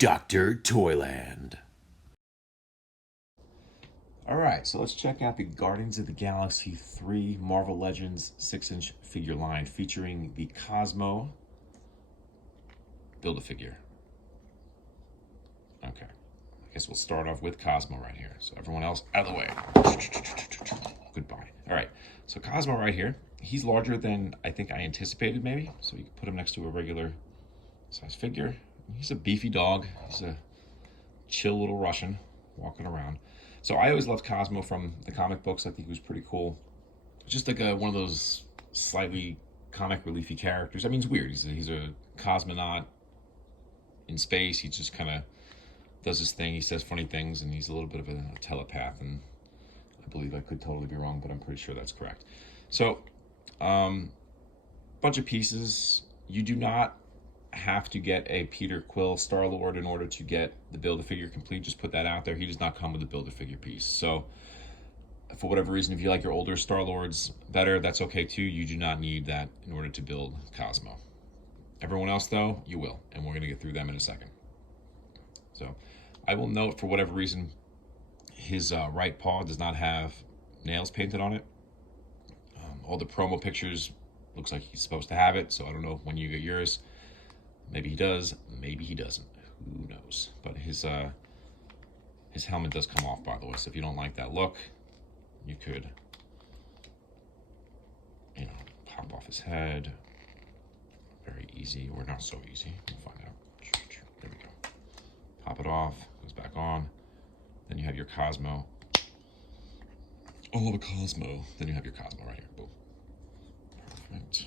Dr. Toyland. Alright, so let's check out the Guardians of the Galaxy 3 Marvel Legends 6-inch figure line featuring the Cosmo Build-A-Figure. Okay, I guess we'll start off with Cosmo right here. So everyone else out of the way. Goodbye. Alright, so Cosmo right here. He's larger than I think I anticipated maybe. So you can put him next to a regular size figure. He's a beefy dog. He's a chill little Russian walking around. So I always loved Cosmo from the comic books. I think he was pretty cool. Just like one of those slightly comic reliefy characters. I mean, it's weird. He's a cosmonaut in space. He just kind of does his thing. He says funny things, and he's a little bit of a telepath. And I believe I could totally be wrong, but I'm pretty sure that's correct. So, bunch of pieces. You do not have to get a Peter Quill Star-Lord in order to get the Build-A-Figure complete. Just put that out there. He does not come with the Build-A-Figure piece. So for whatever reason, if you like your older Star-Lords better, that's okay too. You do not need that in order to build Cosmo. Everyone else though, you will, and we're going to get through them in a second. So I will note, for whatever reason, his right paw does not have nails painted on it. All the promo pictures looks like he's supposed to have it, so I don't know when you get yours. Maybe he does, maybe he doesn't. Who knows? But his helmet does come off, by the way. So if you don't like that look, you could, pop off his head. Very easy, or not so easy. We'll find out. There we go. Pop it off, goes back on. Then you have your Cosmo. All of a Cosmo. Then you have your Cosmo right here. Boom. Perfect.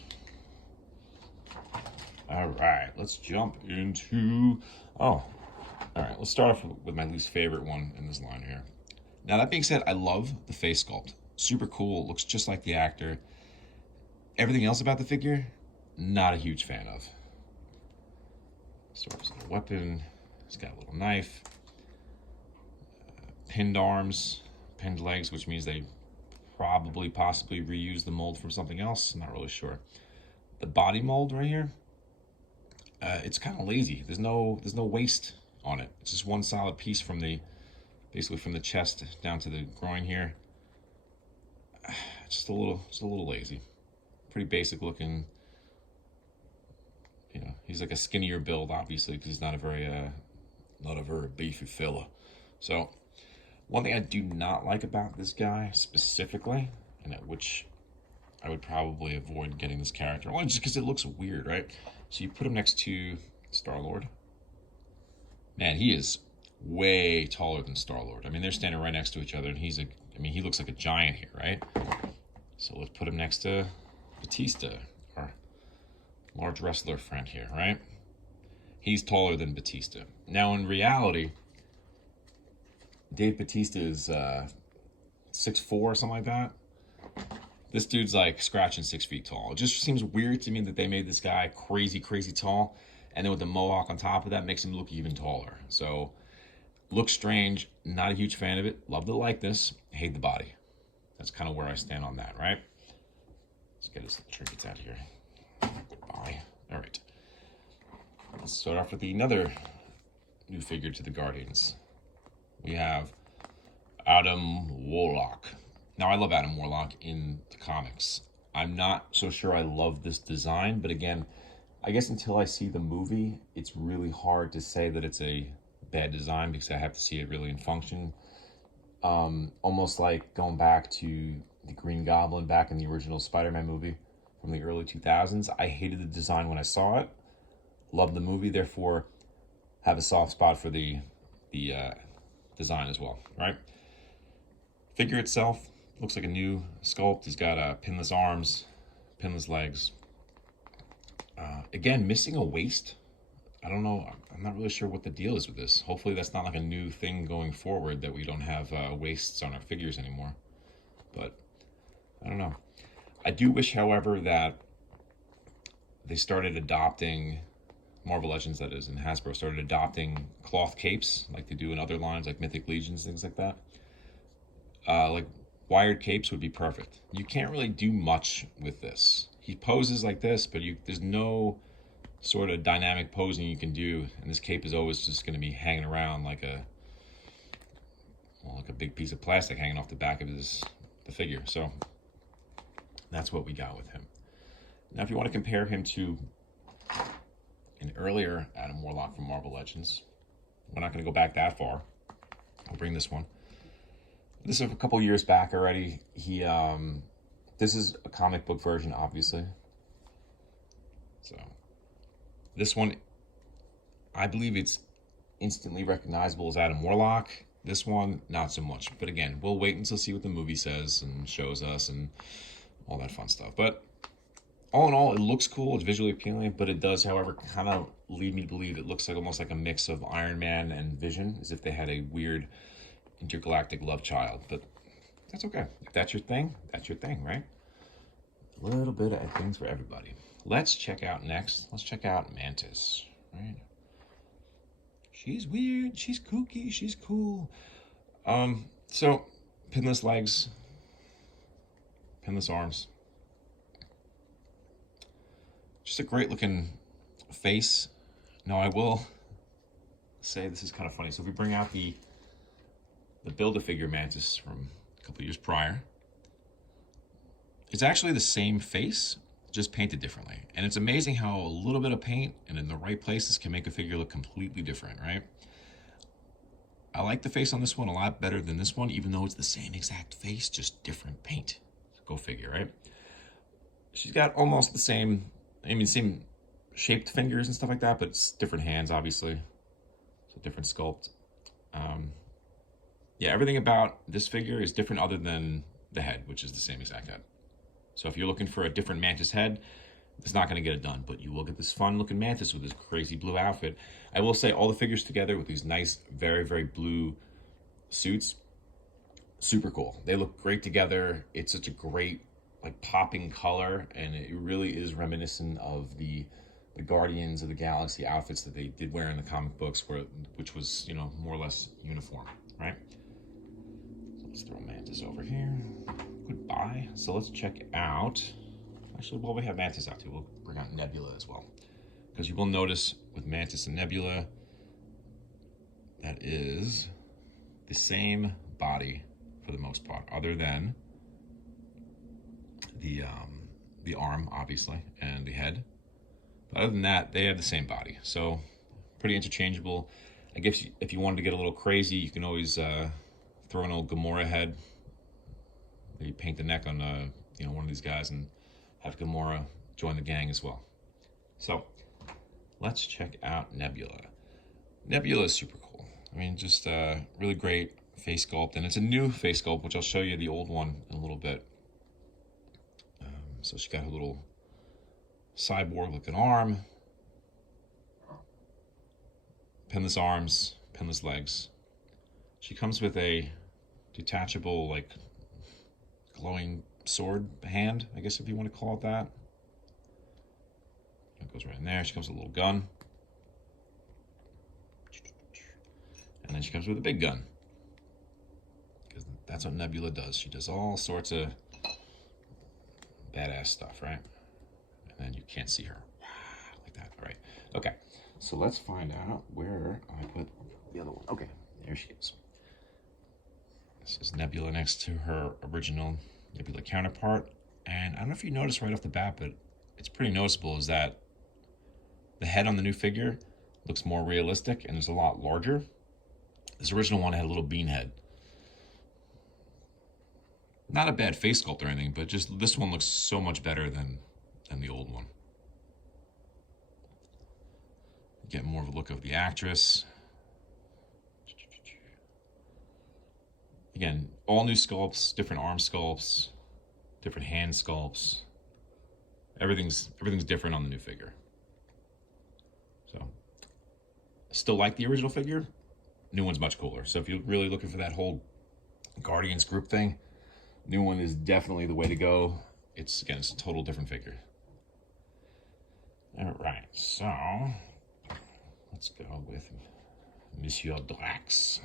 All right, let's jump into, all right, let's start off with my least favorite one in this line here. Now, that being said, I love the face sculpt. Super cool, looks just like the actor. Everything else about the figure, not a huge fan of. Start with a weapon, he's got a little knife, pinned arms, pinned legs, which means they possibly reuse the mold from something else, not really sure. The body mold right here, it's kind of lazy. There's no waist on it. It's just one solid piece from basically from the chest down to the groin here. Just a little lazy. Pretty basic looking. He's like a skinnier build, obviously, because he's not a very beefy fella. So, one thing I do not like about this guy specifically, and which I would probably avoid getting this character, only just because it looks weird, right? So you put him next to Star-Lord. Man, he is way taller than Star-Lord. I mean, they're standing right next to each other, and he looks like a giant here, right? So let's put him next to Batista, our large wrestler friend here, right? He's taller than Batista. Now, in reality, Dave Batista is 6'4" or something like that. This dude's like scratching 6 feet tall. It just seems weird to me that they made this guy crazy tall, and then with the mohawk on top of that makes him look even taller. So, looks strange. Not a huge fan of it. Love the likeness. Hate the body. That's kind of where I stand on that, right? Let's get his trinkets out of here. Goodbye. All right. Let's start off with another new figure to the Guardians. We have Adam Warlock. Now, I love Adam Warlock in the comics. I'm not so sure I love this design, but again, I guess until I see the movie, it's really hard to say that it's a bad design because I have to see it really in function. Almost like going back to the Green Goblin back in the original Spider-Man movie from the early 2000s. I hated the design when I saw it. Loved the movie, therefore have a soft spot for the design as well, right? Figure itself looks like a new sculpt. He's got pinless arms, pinless legs. Again, missing a waist. I don't know. I'm not really sure what the deal is with this. Hopefully that's not like a new thing going forward, that we don't have waists on our figures anymore. But I don't know. I do wish, however, that they started adopting, Marvel Legends that is, and Hasbro started adopting cloth capes like they do in other lines like Mythic Legions, things like that. Like wired capes would be perfect. You can't really do much with this. He poses like this, but there's no sort of dynamic posing you can do, and this cape is always just going to be hanging around like a big piece of plastic hanging off the back of the figure. So that's what we got with him. Now, if you want to compare him to an earlier Adam Warlock from Marvel Legends, we're not going to go back that far. I'll bring this one. This is a couple years back already. This is a comic book version, obviously. So this one, I believe it's instantly recognizable as Adam Warlock. This one, not so much. But again, we'll wait until see what the movie says and shows us and all that fun stuff. But all in all, it looks cool. It's visually appealing, but it does, however, kind of lead me to believe it looks like almost like a mix of Iron Man and Vision, as if they had a weird intergalactic love child. But that's okay. If that's your thing, right? A little bit of things for everybody. Let's check out Mantis, right? She's weird, she's kooky, she's cool. So pinless legs, pinless arms. Just a great looking face. Now I will say this is kind of funny. So if we bring out the Build-A-Figure Mantis from a couple years prior, it's actually the same face, just painted differently. And it's amazing how a little bit of paint and in the right places can make a figure look completely different, right? I like the face on this one a lot better than this one, even though it's the same exact face, just different paint. Go figure, right? She's got almost the same, same shaped fingers and stuff like that, but it's different hands, obviously. So different sculpt. Yeah, everything about this figure is different other than the head, which is the same exact head. So if you're looking for a different Mantis head, it's not going to get it done, but you will get this fun looking Mantis with this crazy blue outfit. I will say all the figures together with these nice, very, very blue suits, super cool. They look great together. It's such a great, like, popping color, and it really is reminiscent of the Guardians of the Galaxy outfits that they did wear in the comic books, which was, more or less uniform, right? So let's throw Mantis over here. Goodbye. So let's check out, actually, while we have Mantis out too, we'll bring out Nebula as well. Because you will notice with Mantis and Nebula, that is the same body for the most part, other than the arm, obviously, and the head. But other than that, they have the same body. So pretty interchangeable. I guess if you wanted to get a little crazy, you can always throw an old Gamora head. Maybe paint the neck on one of these guys and have Gamora join the gang as well. So let's check out Nebula. Nebula is super cool. Just really great face sculpt, and it's a new face sculpt, which I'll show you the old one in a little bit. So she got her little cyborg looking arm, pinless arms, pinless legs. She comes with a detachable, like, glowing sword hand, I guess, if you want to call it that. It goes right in there. She comes with a little gun. And then she comes with a big gun. Because that's what Nebula does. She does all sorts of badass stuff, right? And then you can't see her. Like that. All right. Okay. So let's find out where I put the other one. Okay. There she is. This is Nebula next to her original Nebula counterpart. And I don't know if you noticed right off the bat, but it's pretty noticeable, is that the head on the new figure looks more realistic and is a lot larger. This original one had a little bean head. Not a bad face sculpt or anything, but just this one looks so much better than the old one. Get more of a look of the actress. Again, all new sculpts, different arm sculpts, different hand sculpts. Everything's different on the new figure. So, still like the original figure. New one's much cooler. So if you're really looking for that whole Guardians group thing, new one is definitely the way to go. It's a total different figure. All right, so let's go with Monsieur Drax.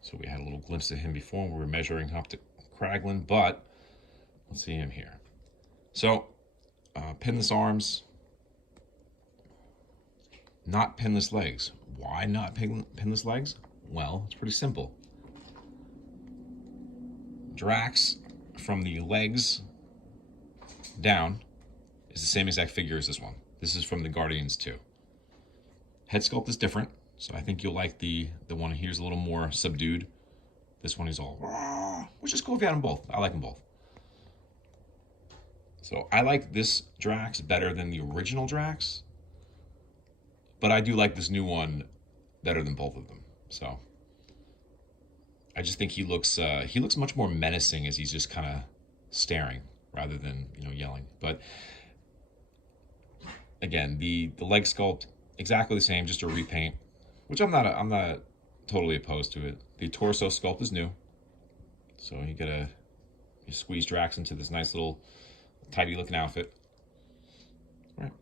So we had a little glimpse of him before when we were measuring up to Kraglin, but let's see him here. So, pinless arms, not pinless legs. Why not pinless legs? Well, it's pretty simple. Drax, from the legs down, is the same exact figure as this one. This is from the Guardians 2. Head sculpt is different, so I think you'll like the one here's a little more subdued. This one is all, which is cool if you have them both. I like them both. So I like this Drax better than the original Drax, but I do like this new one better than both of them. So I just think he looks much more menacing as he's just kind of staring rather than yelling. But again, the leg sculpt exactly the same, just a repaint, which I'm not totally opposed to it. The torso sculpt is new, so you squeeze Drax into this nice little tidy looking outfit. Right.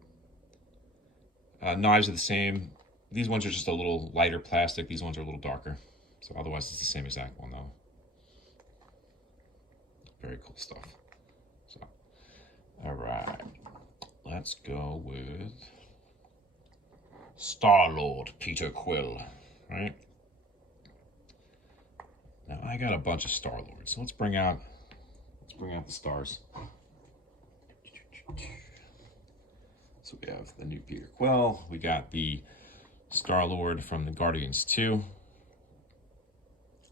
Knives are the same. These ones are just a little lighter plastic. These ones are a little darker. So otherwise it's the same exact one though. Very cool stuff. So, all right, let's go with Star-Lord Peter Quill, right? Now I got a bunch of Star-Lords, so let's bring out the stars. So we have the new Peter Quill. We got the Star-Lord from the Guardians 2.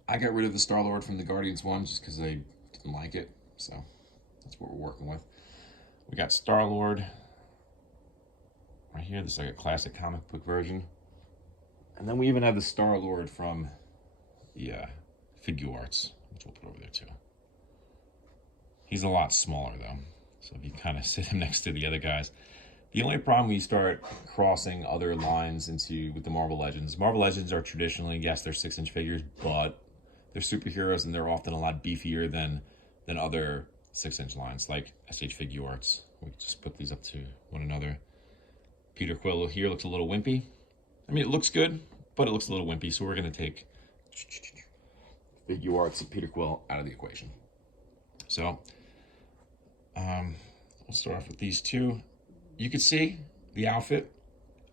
I got rid of the Star-Lord from the Guardians 1 just because I didn't like it. So that's what we're working with. We got Star-Lord right here. This is like a classic comic book version. And then we even have the Star-Lord from the figure arts, which we'll put over there too. He's a lot smaller though. So if you kind of sit him next to the other guys. The only problem when you start crossing other lines with the Marvel Legends. Marvel Legends are traditionally, yes, they're 6-inch figures, but they're superheroes and they're often a lot beefier than other 6-inch lines, like SH Figure Arts. We just put these up to one another. Peter Quill here looks a little wimpy. I mean, it looks good, but it looks a little wimpy, so we're going to take Figure Arts and Peter Quill out of the equation. So, we'll start off with these two. You can see the outfit,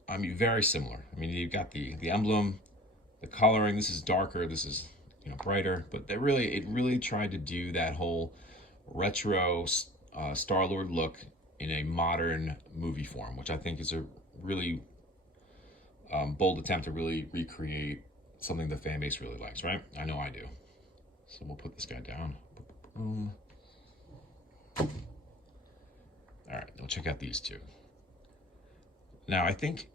I mean, very similar. I mean, you've got the emblem, the coloring. This is darker, this is brighter, but it really tried to do that whole retro Star-Lord look in a modern movie form, which I think is a really bold attempt to really recreate something the fan base really likes, right? I know I do. So we'll put this guy down. Boom. All right, we'll check out these two. Now, I think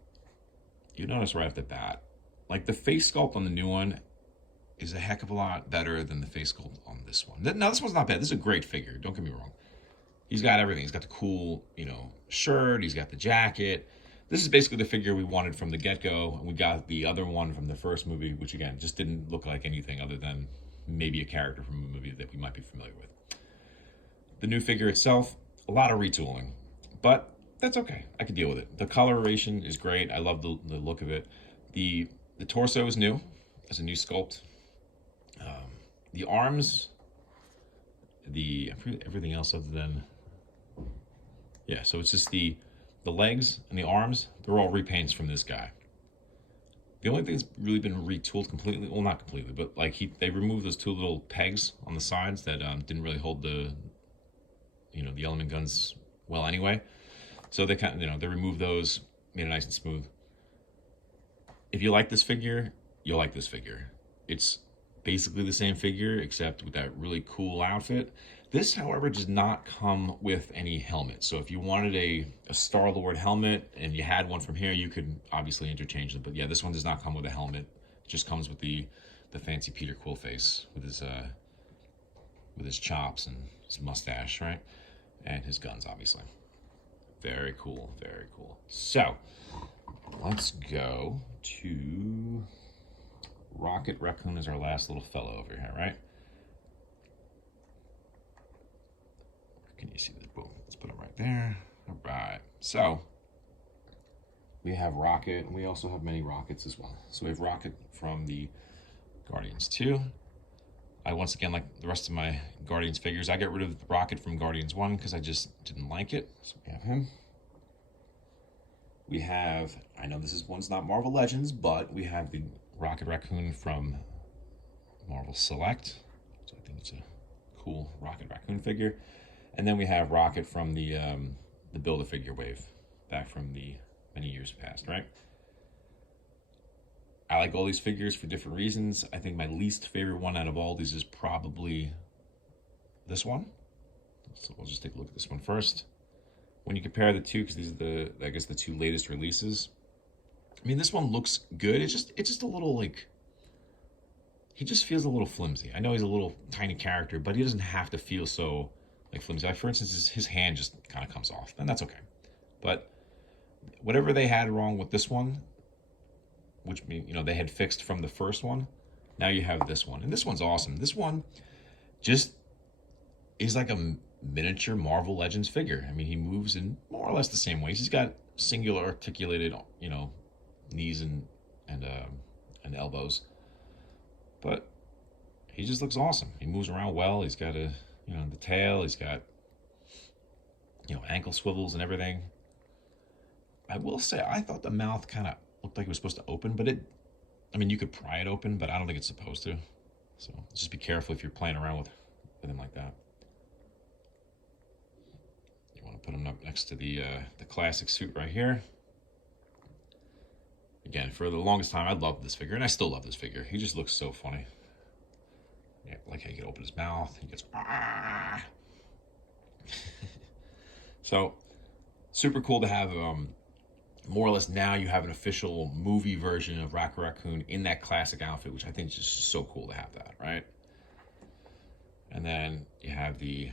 you notice right off the bat, like the face sculpt on the new one is a heck of a lot better than the face sculpt on this one. Now, this one's not bad. This is a great figure. Don't get me wrong. He's got everything. He's got the cool, shirt. He's got the jacket. This is basically the figure we wanted from the get-go. And we got the other one from the first movie, which, again, just didn't look like anything other than maybe a character from a movie that we might be familiar with. The new figure itself, a lot of retooling. But that's okay. I can deal with it. The coloration is great. I love the look of it. The torso is new. It's a new sculpt. The arms, everything else other than, yeah, so it's just the legs and the arms, they're all repaints from this guy. The only thing that's really been retooled completely, well, not completely, but like they removed those two little pegs on the sides that didn't really hold the element guns well anyway. So they they removed those, made it nice and smooth. If you like this figure, you'll like this figure. It's basically the same figure except with that really cool outfit. This, however, does not come with any helmet. So if you wanted a Star-Lord helmet and you had one from here, you could obviously interchange them. But yeah, this one does not come with a helmet. It just comes with the fancy Peter Quill face with his chops and his mustache, right? And his guns, obviously. Very cool, very cool. So let's go to Rocket Raccoon is our last little fellow over here, right? Can you see this? Boom. Let's put it right there. All right. So we have Rocket, and we also have many Rockets as well. So we have Rocket from the Guardians 2. I, once again, like the rest of my Guardians figures, I got rid of the Rocket from Guardians 1 because I just didn't like it. So we have him. We have, I know this one's not Marvel Legends, but we have the Rocket Raccoon from Marvel Select. So I think it's a cool Rocket Raccoon figure. And then we have Rocket from the Build-A-Figure wave, back from the many years past, right? I like all these figures for different reasons. I think my least favorite one out of all these is probably this one. So we'll just take a look at this one first. When you compare the two, because these are I guess the two latest releases. I mean, this one looks good. It's just a little like, he just feels a little flimsy. I know he's a little tiny character, but he doesn't have to feel so like flimsy. Like for instance, his hand just kind of comes off, and that's okay. But whatever they had wrong with this one, which they had fixed from the first one, now you have this one, and this one's awesome. This one just is like a miniature Marvel Legends figure. I mean, he moves in more or less the same ways. He's got singular articulated, knees and elbows, but he just looks awesome. He moves around well. He's got the tail. He's got, ankle swivels and everything. I will say, I thought the mouth kind of looked like it was supposed to open, but you could pry it open, but I don't think it's supposed to. So just be careful if you're playing around with him like that. You want to put him up next to the classic suit right here. Again, for the longest time, I loved this figure, and I still love this figure. He just looks so funny. Yeah, like how he can open his mouth. He gets ah. So super cool to have. More or less now you have an official movie version of Rocket Raccoon in that classic outfit, which I think is just so cool to have that, right? And then you have the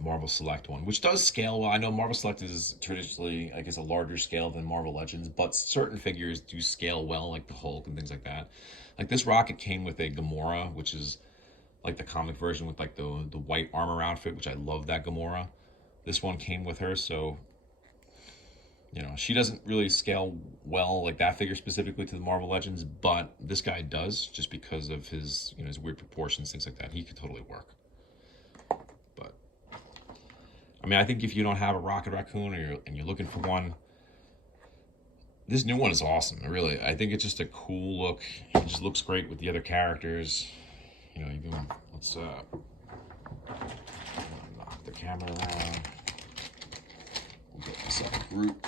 Marvel Select one, which does scale well. I know Marvel Select is traditionally, I guess, a larger scale than Marvel Legends, but certain figures do scale well, like the Hulk and things like that. Like this Rocket came with a Gamora, which is like the comic version with like the white armor outfit, which I love that Gamora. This one came with her, so she doesn't really scale well like that figure specifically to the Marvel Legends, but this guy does, just because of his, his weird proportions, things like that. He could totally work. But I think if you don't have a Rocket Raccoon and you're looking for one, this new one is awesome. Really, I think it's just a cool look. It just looks great with the other characters. Let's knock the camera around. We'll get this up group.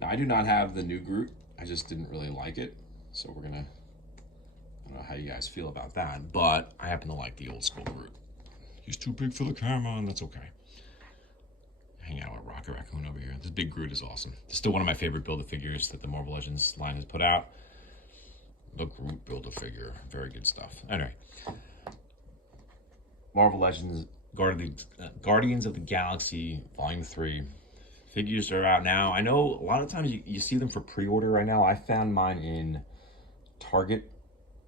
Now, I do not have the new Groot. I just didn't really like it. So I don't know how you guys feel about that, but I happen to like the old school Groot. He's too big for the camera, and that's okay. Hang out with Rocket Raccoon over here. This big Groot is awesome. It's still one of my favorite Build-A-Figures that the Marvel Legends line has put out. The Groot Build-A-Figure. Very good stuff. Anyway. Marvel Legends Guardians of the Galaxy Volume 3. Figures are out now. I know a lot of times you see them for pre-order right now. I found mine in Target.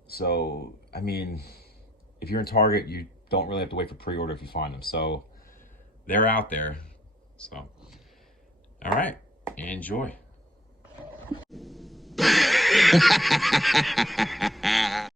So, if you're in Target, you don't really have to wait for pre-order if you find them. So, they're out there. So, all right. Enjoy.